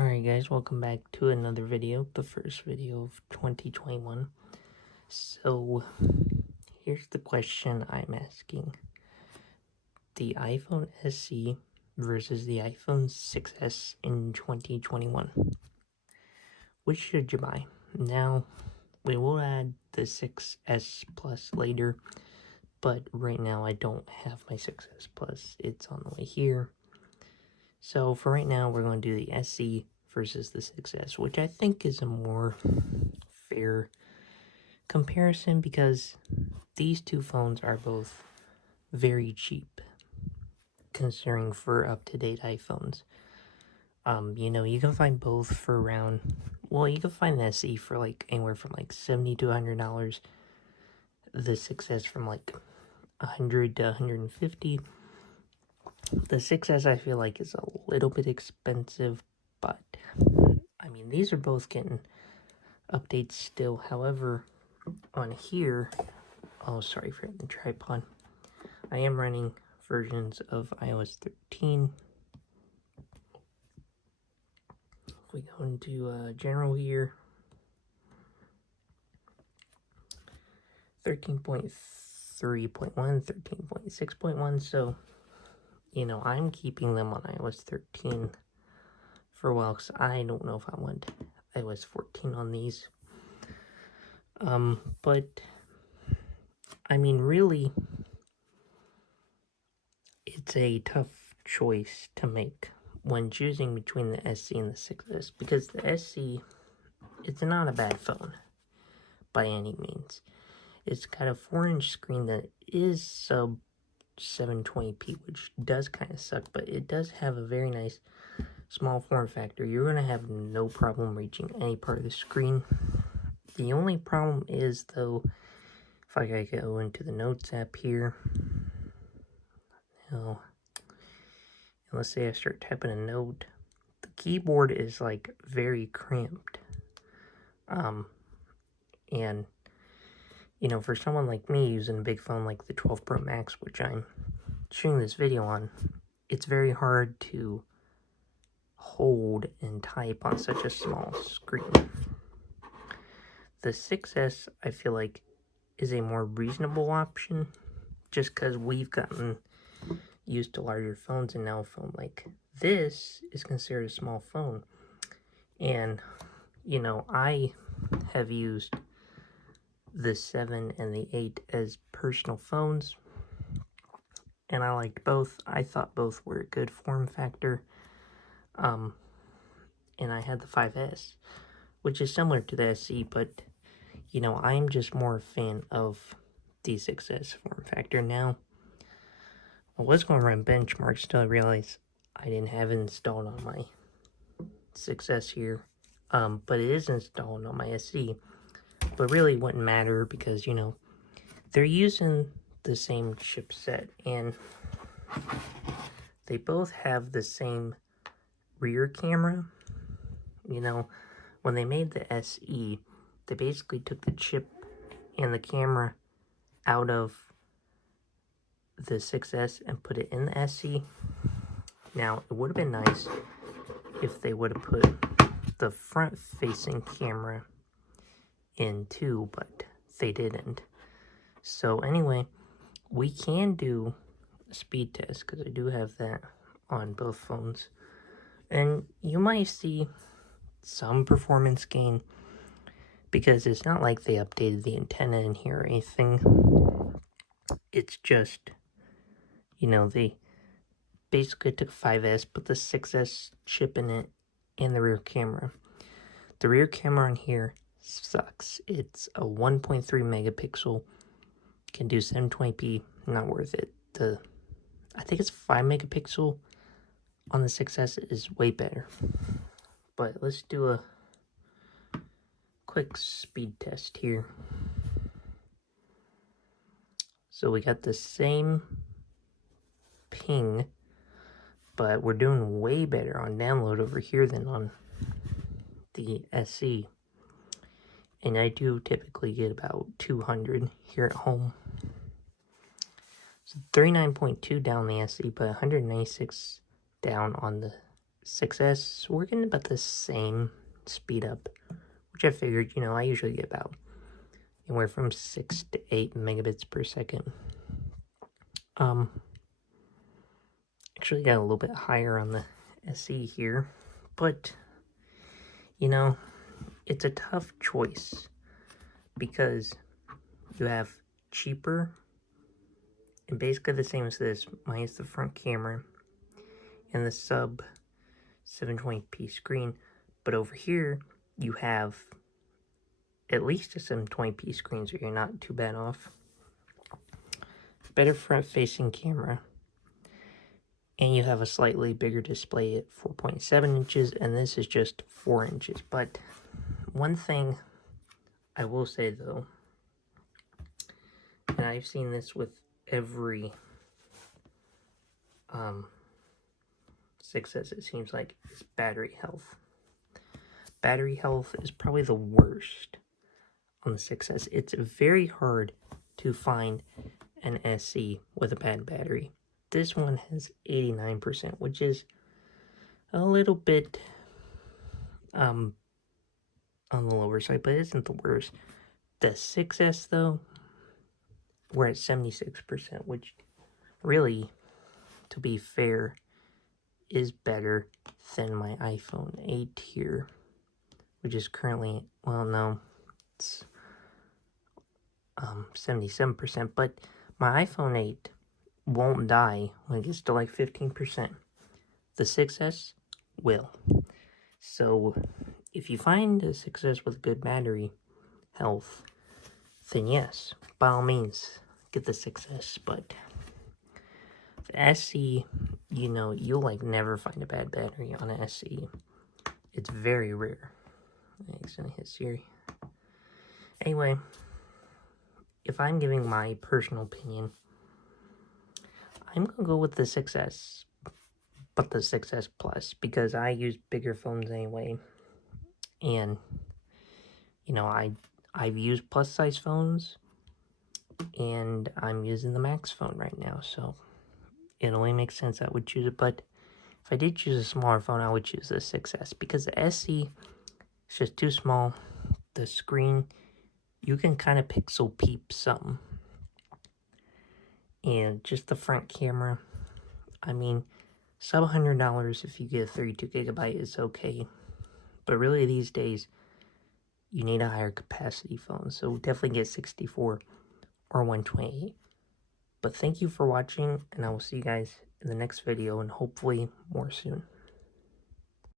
Alright guys, welcome back to another video, the first video of 2021. So, here's the question I'm asking. The iPhone SE versus the iPhone 6S in 2021. Which should you buy? Now, we will add the 6S Plus later, but right now I don't have my 6S Plus. It's on the way here. So for right now, we're going to do the SE versus the 6S, which I think is a more fair comparison because these two phones are both very cheap, considering for up-to-date iPhones. You can find both for around, well, you can find the SE for like anywhere from like $70 to $100, the 6S from like $100 to $150. The 6S I feel like is a little bit expensive, but I mean, these are both getting updates still. However, on here, oh, sorry for the tripod, I am running versions of iOS 13. If we go into general here, 13.3.1, 13.6.1, so I'm keeping them on iOS 13 for a while because I don't know if I want iOS 14 on these. But I mean, really, it's a tough choice to make when choosing between the SE and the 6S because the SE, it's not a bad phone by any means. It's got a 4-inch screen that is sub 720p, which does kind of suck, but it does have a very nice small form factor. You're going to have no problem reaching any part of the screen. The only problem is, though, if I go into the Notes app here, now, and let's say I start typing a note, the keyboard is like very cramped. And for someone like me using a big phone like the 12 Pro Max, which I'm shooting this video on, it's very hard to hold and type on such a small screen. The 6S, I feel like, is a more reasonable option, just because we've gotten used to larger phones, and now a phone like this is considered a small phone. And, I have used the 7 and the 8 as personal phones, and I liked both. I thought both were a good form factor. And I had the 5S, which is similar to the SE, but, I'm just more a fan of the 6S form factor. Now, I was going to run benchmarks till I realized I didn't have it installed on my 6S here, but it is installed on my SE, but really wouldn't matter because, they're using the same chipset, and they both have the same rear camera. When they made the SE, they basically took the chip and the camera out of the 6S and put it in the SE. Now, it would have been nice if they would have put the front-facing camera in too, but they didn't. So anyway, we can do a speed test because I do have that on both phones. And you might see some performance gain because it's not like they updated the antenna in here or anything. It's just, they basically took 5S, put the 6S chip in it, and the rear camera. The rear camera on here sucks. It's a 1.3 megapixel, can do 720p, not worth it. I think it's 5 megapixel on the 6S is way better. But let's do a quick speed test here. So we got the same ping, but we're doing way better on download over here than on the SE. And I do typically get about 200 here at home. So 39.2 down the SE, but 196 down on the 6S, we're getting about the same speed up, which I figured, you know, I usually get about anywhere from 6 to 8 megabits per second. Actually got a little bit higher on the SE here, but, you know, it's a tough choice because you have cheaper and basically the same as this, minus the front camera and the sub 720p screen, but over here you have at least a 720p screen, so you're not too bad off. Better front-facing camera, and you have a slightly bigger display at 4.7 inches, and this is just 4 inches. But one thing I will say though, and I've seen this with every 6S, it seems like, is battery health. Battery health is probably the worst on the 6S. It's very hard to find an SE with a bad battery. This one has 89%, which is a little bit on the lower side, but it isn't the worst. The 6S though, we're at 76%, which really, to be fair, is better than my iPhone 8 here, which is currently, well, no, it's 77%, but my iPhone 8 won't die when it gets to like 15%. The 6S will. So if you find a 6S with good battery health, then yes, by all means, get the 6S. But the SE, you know, you'll like never find a bad battery on an SE. It's very rare. I'm gonna hit Siri. Anyway, if I'm giving my personal opinion, I'm gonna go with the 6S, but the 6S Plus, because I use bigger phones anyway, and you know, I've used plus size phones, and I'm using the Max phone right now, so it only makes sense I would choose it. But if I did choose a smaller phone, I would choose the 6S, because the SE is just too small. The screen, you can kind of pixel peep something, and just the front camera, I mean, sub $100 if you get a 32 gigabyte is okay, but really these days you need a higher capacity phone, so definitely get 64 or 128. But thank you for watching, and I will see you guys in the next video, and hopefully more soon.